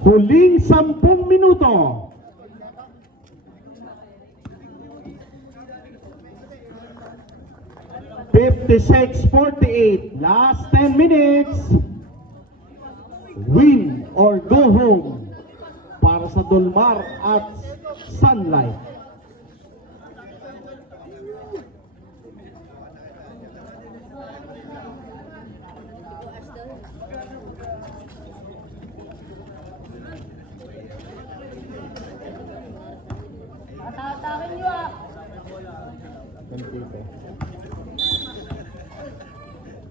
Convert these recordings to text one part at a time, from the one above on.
Huling 10 minuto. (56-48). Last 10 minutes. Win or go home para sa Dolmar at Sunlight. Tatakin nyo ah!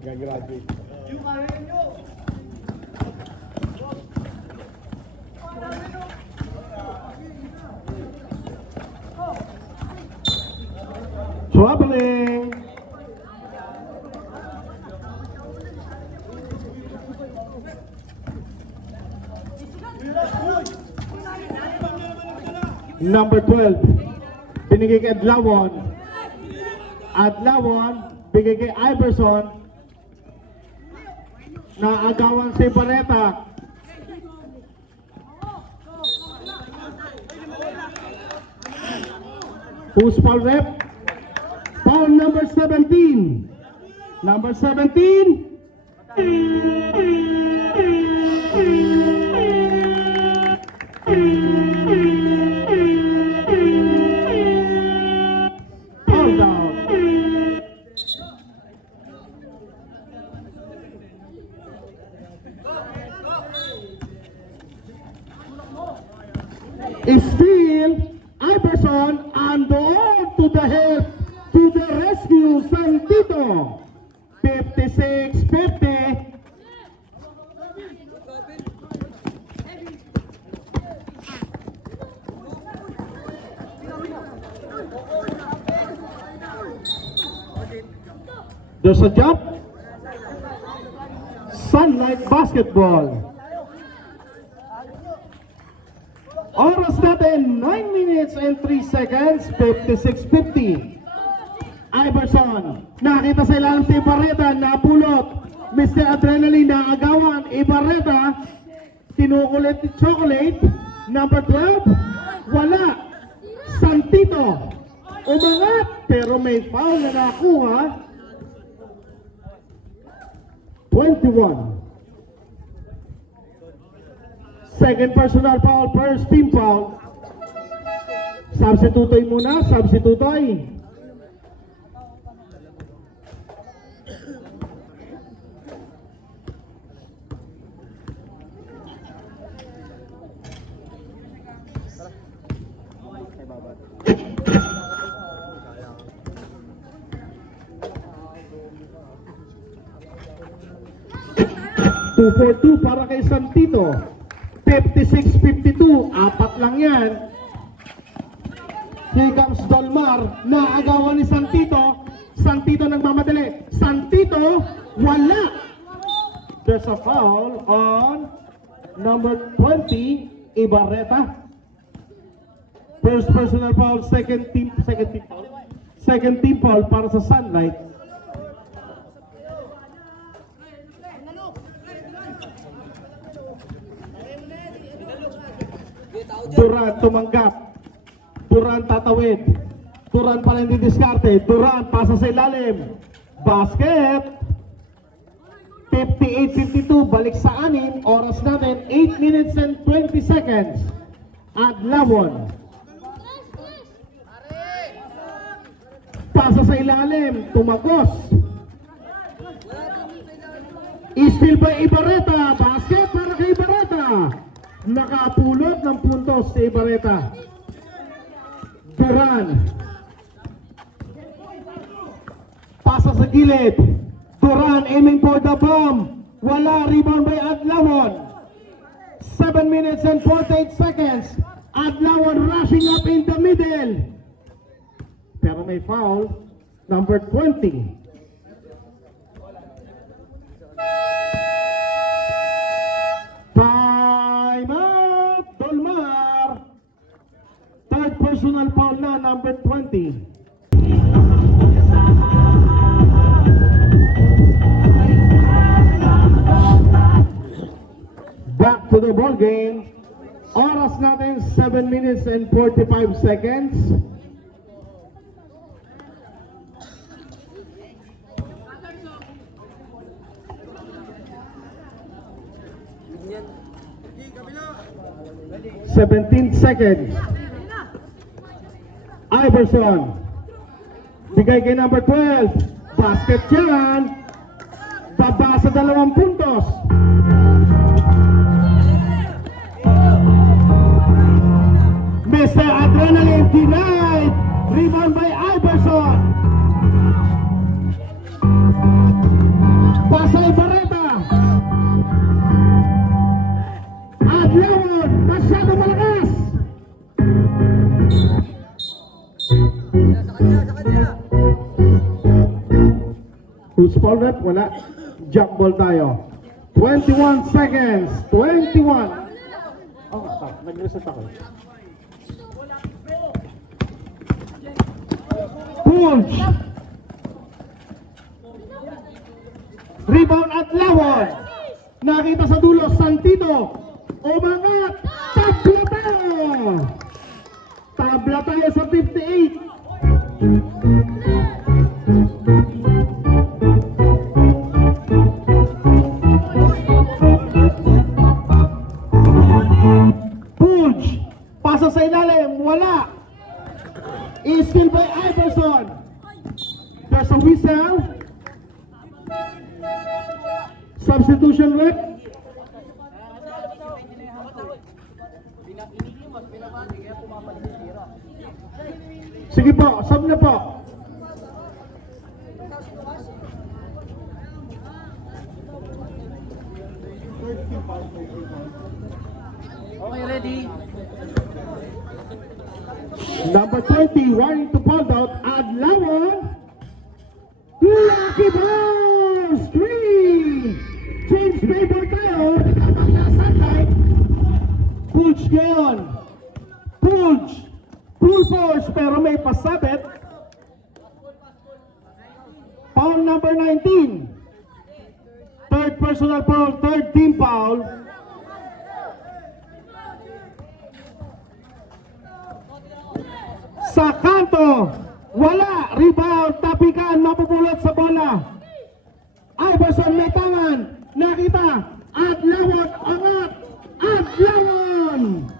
Gagraduate. Troubling. Number 12, binigay kay Adlawon. Adlawon, bigay kay Iverson. Naagawan si Barreta. Who's foul rep? Foul number 17. Number 17. Foul down. Steal, Iverson, and doon to the help, to the rescue, Santito. 56-50. There's a jump. Sunlight basketball. Oras natin, 9 minutes and 3 seconds, 56-50. Iverson, nakita sa ilalim si Ibarreta, napulot. Mr. Adrenaline, naagawan. Ibarreta, tinukulit ni Chocolate. Number 12, wala. Santito, umangat, pero may foul na nakuha. 21. Second personal foul, first team foul. Substitutoy muna, substitutoy. Two for two para kay Santito. 56-52, apat lang yan. Here comes Dolmar, naagawan ni Santito. Santito nagmamadali. Santito, wala. There's a foul on number 20, Ibarreta. First personal foul, second team foul. Second team foul para sa Sunlight. Duran tumanggap. Duran tatawid. Duran pala hindi diskarte. Duran pasa sa ilalim. Basket. 58-52. Balik sa 6. Oras natin 8 minutes and 20 seconds. Adlawon. Pasa sa ilalim. Tumagos. Steal by Ibarreta. Basket para kay Ibarreta. Nakapulot ng puntos si Ibarreta. Duran. Pasa sa gilid. Duran aiming for the bomb. Wala. Rebound by Adlawon. 7 minutes and 48 seconds. Adlawon rushing up in the middle. Pero may foul. Number 20. Personal foul na, number 20. Back to the ball game. Oras natin 7 minutes and 45 seconds. Yan. 17 seconds. Iverson. Bigay kay number 12. Basket yan. Baba sa 2 puntos. Mr. Adrenaline denied. Rebound by Iverson. Pasay Barreta. Adlawon. Masyado malakas. Sa kanila, sa kanila. Who's foul rep? Wala. Jump ball tayo. 21 seconds. 21. Oh, nag-reset ako. Pulch. Rebound at Lawon. Nakita sa dulo, Santito. Umangat. Tabla tayo. Tabla tayo sa 58. Pulch. Pasa sa ilalim. Wala. Is-steal by Iverson. There's a whistle. Substitution rep. Sige po, sub na po. Okay, ready? Number 20, wanting to pull out, Adlawon. Lucky balls! 3! Change paper tayo. Sunlight. Pulch ngayon. Pulch. Full force pero may pasabit. Foul number 19. Third personal foul, third team foul. Sa kanto, wala, rebound, tapikan, mapupulot sa bola. Iverson may tangan, nakita, Adlawon, angat, Adlawon.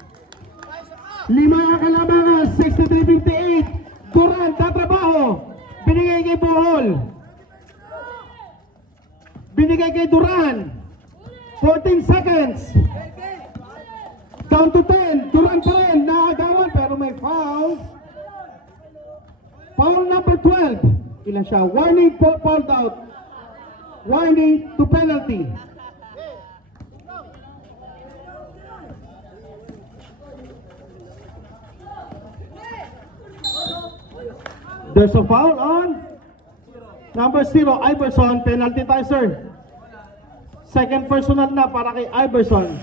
5 kalabangan, 63-58, Duran, tatrabaho, binigay kay Bohol. Binigay kay Duran, 14 seconds. Down to 10, Duran pa rin, nakagawan pero may foul. Foul number 12. Ilan siya? Warning for fouled out. Warning to penalty. There's a foul on number 0, Iverson. Penalty tayo, sir. Second personal na para kay Iverson.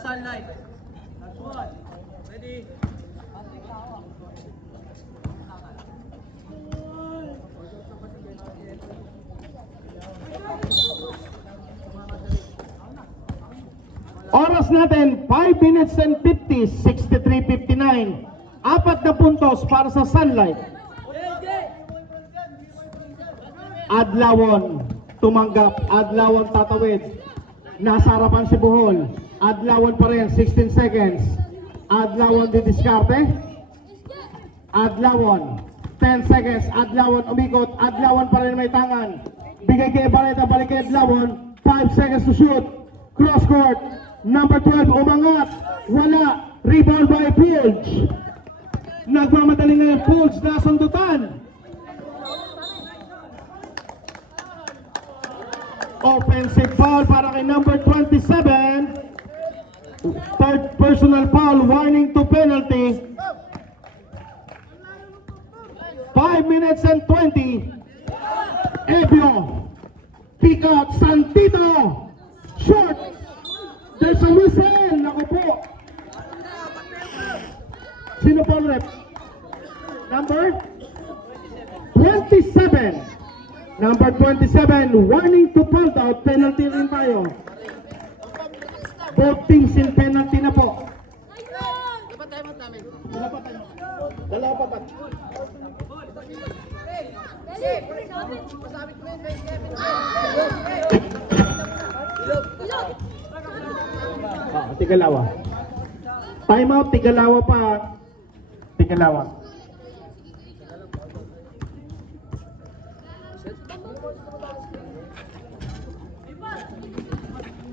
Sunlight. Ready? Oras natin, 5 minutes and 50, 63-59. 4 na puntos para sa Sunlight. Adlawon, tumanggap. Adlawon tatawid. Nasa harapan si Bohol. Adlawon pa rin, 16 seconds. Adlawon didiskarte. Adlawon, 10 seconds. Adlawon umikot. Adlawon pa rin may tangan. Bigay kay Barreta, balik kay Adlawon. 5 seconds to shoot. Cross court. Number 12, umangat. Wala. Rebound by Pulch. Nagmamadali ngayon Pulch na sundutan. Offensive foul para kay number 27. Third personal foul, warning to penalty. 5 minutes and 20. Ebio. Kick out, Santito! Short! There's a whistle! Naku po! Sino po rep? Number 27. Number 27, warning to pulled out. Penalty rin tayo. Both teams in penalty na po. Dalawa pa ba? Tigalawa. Time out, Tigalawa pa. Tigalawa.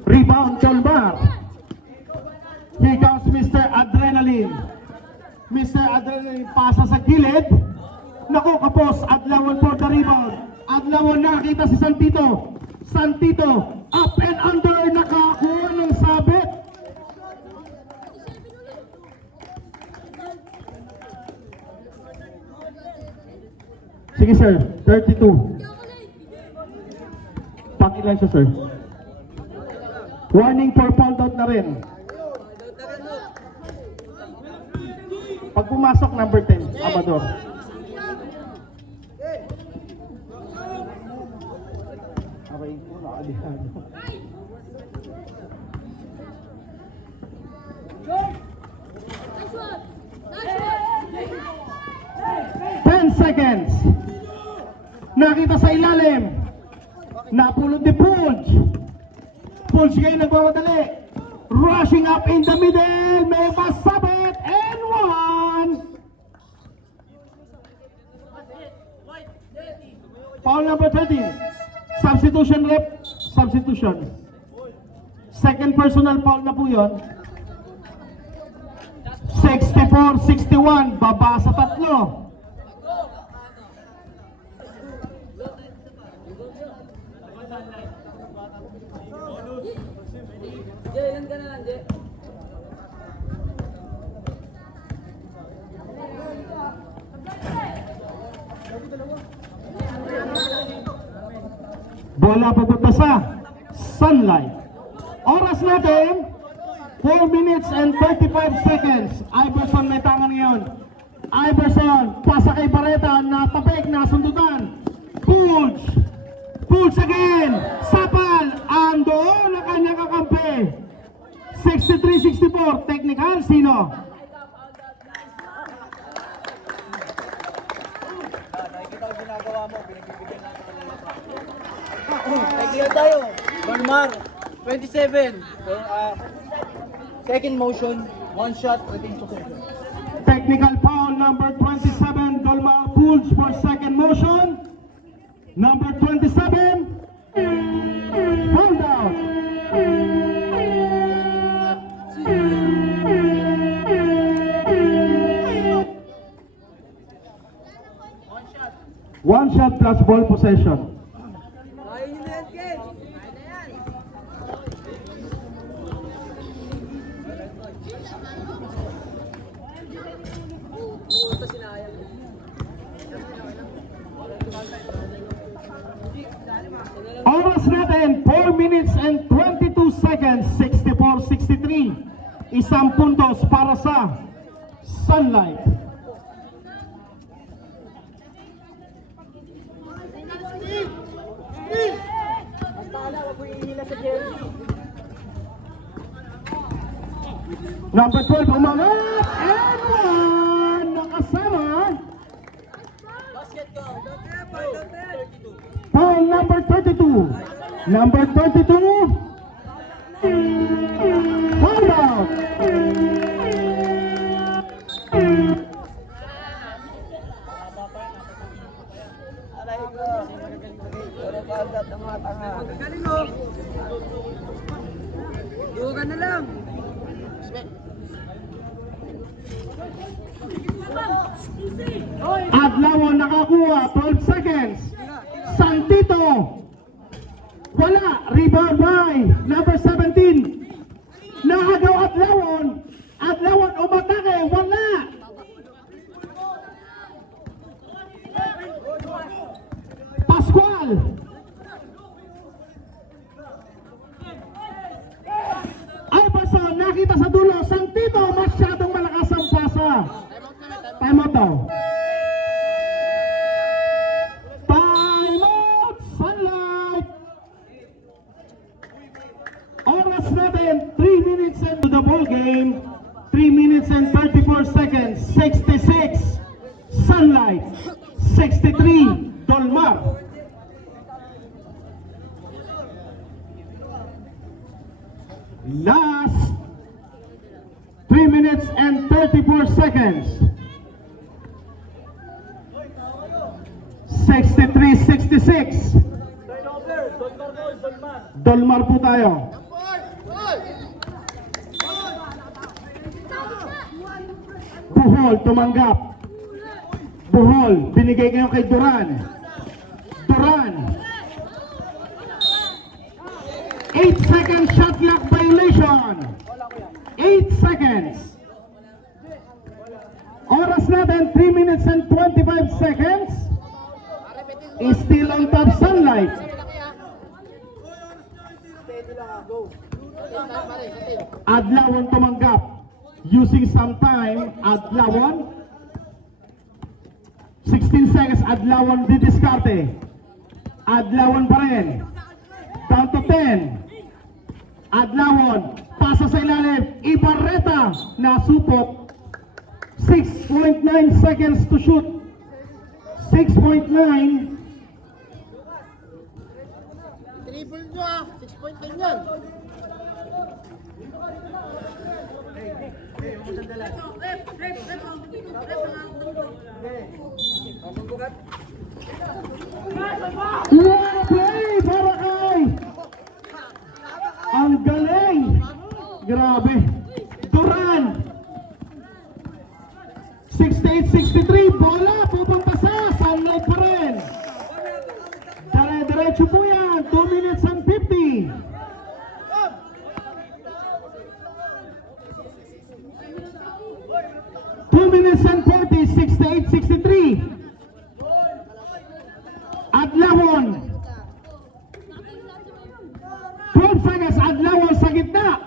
Rebound, Colbar. Here comes Mr. Adrenaline. Mr. Adrenaline pasa sa gilid. Naku, kapos, Adlawan for the rebound. Adlawan nakita si Santito. Santito, up and under, nakakuha ng sabit. Sige sir, 32. Pakilan siya sir. Warning for fouled out na rin. Pag pumasok, number 10, Amador. Okay, nakalihan. 10 seconds. Nakita sa ilalim. Napulot ni Pulge. Pulge ngayon nagmamadali. Rushing up in the middle. May masabit. And one. Foul number 13. Substitution rep. Substitution. Second personal foul na po yun. 64-61. Baba sa tatlo. Ilan ka na lang, Jay? Bola papunta sa Sunlight. Oras natin 4 minutes and 35 seconds. Iverson may tangan ngayon. Iverson, pasa kay Barreta, natapik, nasundutan. Pulge. Pulge again. Sapal. Ando na kanyang kakampi. 63-64. Technical, sino? Nakikita ko ginagawa mo, pinagbibigyan natin ng Nakikita tayo. Marmar, 27. Second motion, one shot, 13 seconds. Technical foul number 27, Dolma Pulge for second motion. Number 27, fouled out. One shot plus ball possession. Kaya nyo na yan, Ken. Ito sinayang. Oras natin, 4 minutes and 22 seconds, 64-63. Isang puntos para sa Sunlight. Number 12, umangat! And one! Nakasama! Basket go. Foul number 32. Number 32. Foul out. Aray ko. Puro kagat ang mga tanga. Galing mo. Duga na lang. Adlawan nakakuha, 12 seconds. Santito. Wala. Rebound by number 17. Nakagaw Adlawan. Adlawan umatake. Wala. Pascual. Time out daw. Time out, Sunlight. Oras natin, 3 minutes into the ball game. 3 minutes and 34 seconds. 66, Sunlight. 63, Dolmar. Last 3 minutes and 34 seconds. 63-66. Dolmar po tayo. Buhol tumanggap. Buhol, binigay kayo kay Duran. Duran. 8 seconds shot clock violation. 8 seconds. Oras natin 3 minutes and 25 seconds. Is still on top, Sunlight. Adlawan tumanggap. Using some time, Adlawan. 16 seconds, Adlawan didiskarte. Adlawan pa rin. Down to 10. Adlawan, pasa sa ilalim. Ibarreta, nasupok. 6.9 seconds to shoot. 6.9. Triple nyo ah. 6.9 yan. What a play, Barakay! Ang galing! Grabe! Duran! 68-63, bola pupunta sa Sunlight pa rin. Dire-diretso po yan, 2 minutes and 50. Minutes and 40, 68-63. Adlawan. 12 seconds, Adlawan sa gitna.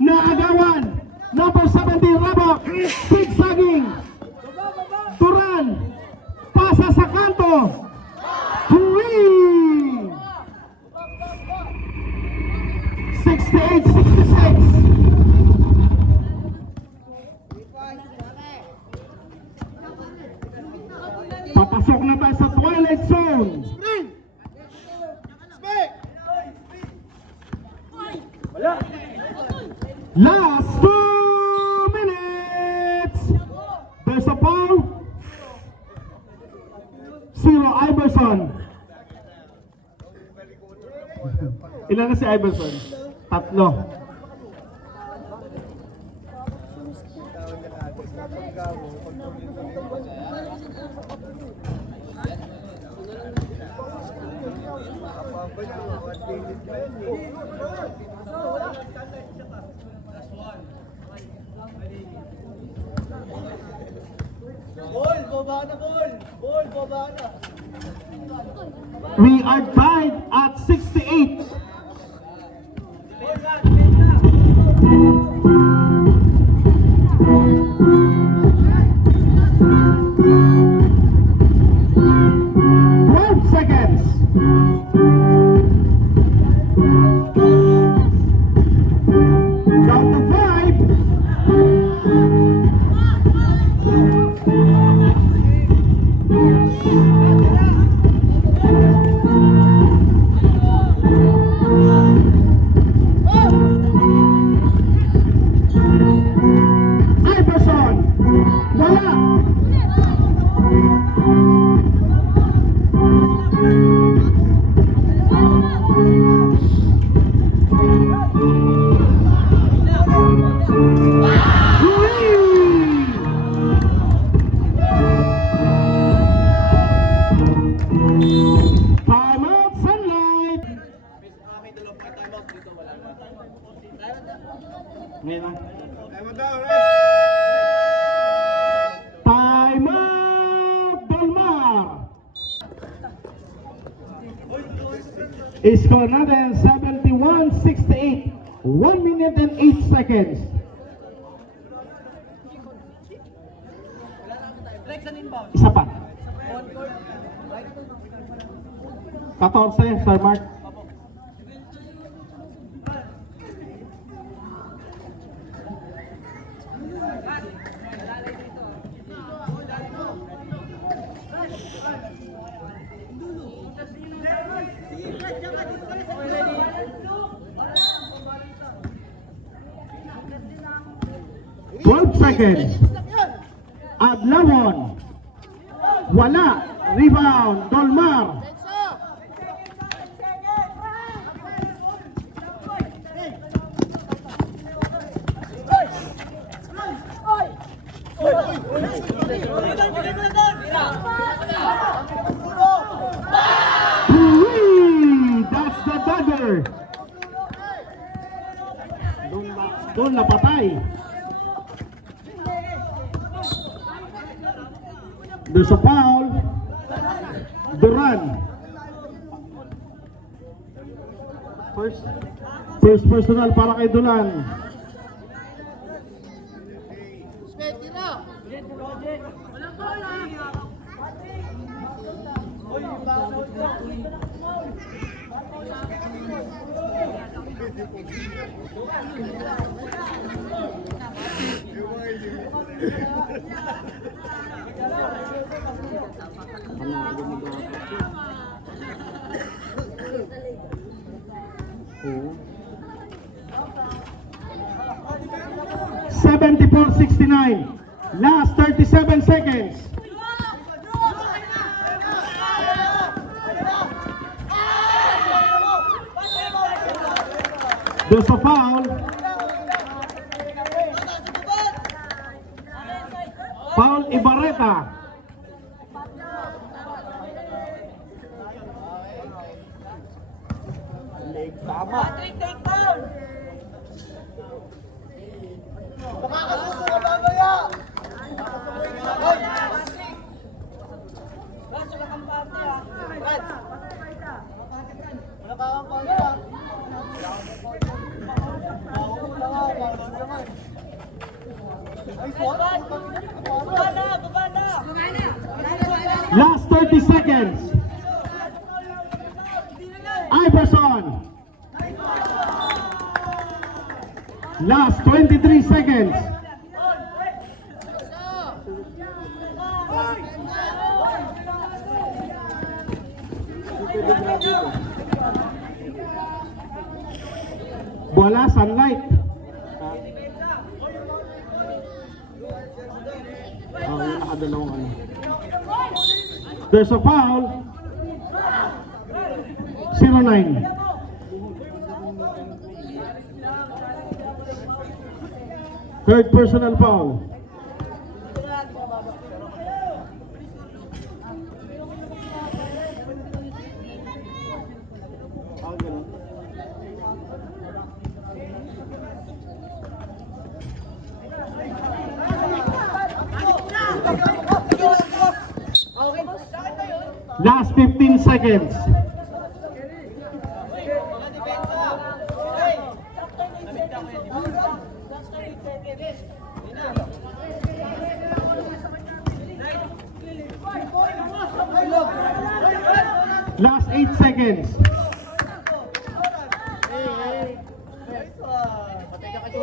Naagawan. Number 17, Rabok. Zigzagging. Turan. Pasa sa kanto. 3. 68-66. Papasok na tayo sa twilight zone. Last 2 minutes. There's a foul. 0 Iverson. Ilan na si Iverson? 3. We are tied at 68. Time out, Dolmar. Score natin 71-68. 1 minute and 8 seconds. Isa pa. 14, Sir Mark. Twelve seconds. Adlawon. Wala. Rebound. Dolmar. Hooray! That's the dagger. Doon napatay. There's a foul. Duran. First personal para kay Duran. Spend na. Oh. 74-69. Last 37 seconds. There's a foul. Foul Ibarreta. Tama. Makakasusunod ang mamaya. Last 30 seconds. Iverson. Last 23 seconds. Wala sunlight. Oh, yun nakadalawang ano. There's a foul. 09. Third personal foul. Last 15 seconds. Last 8 seconds. Patay ka kayo,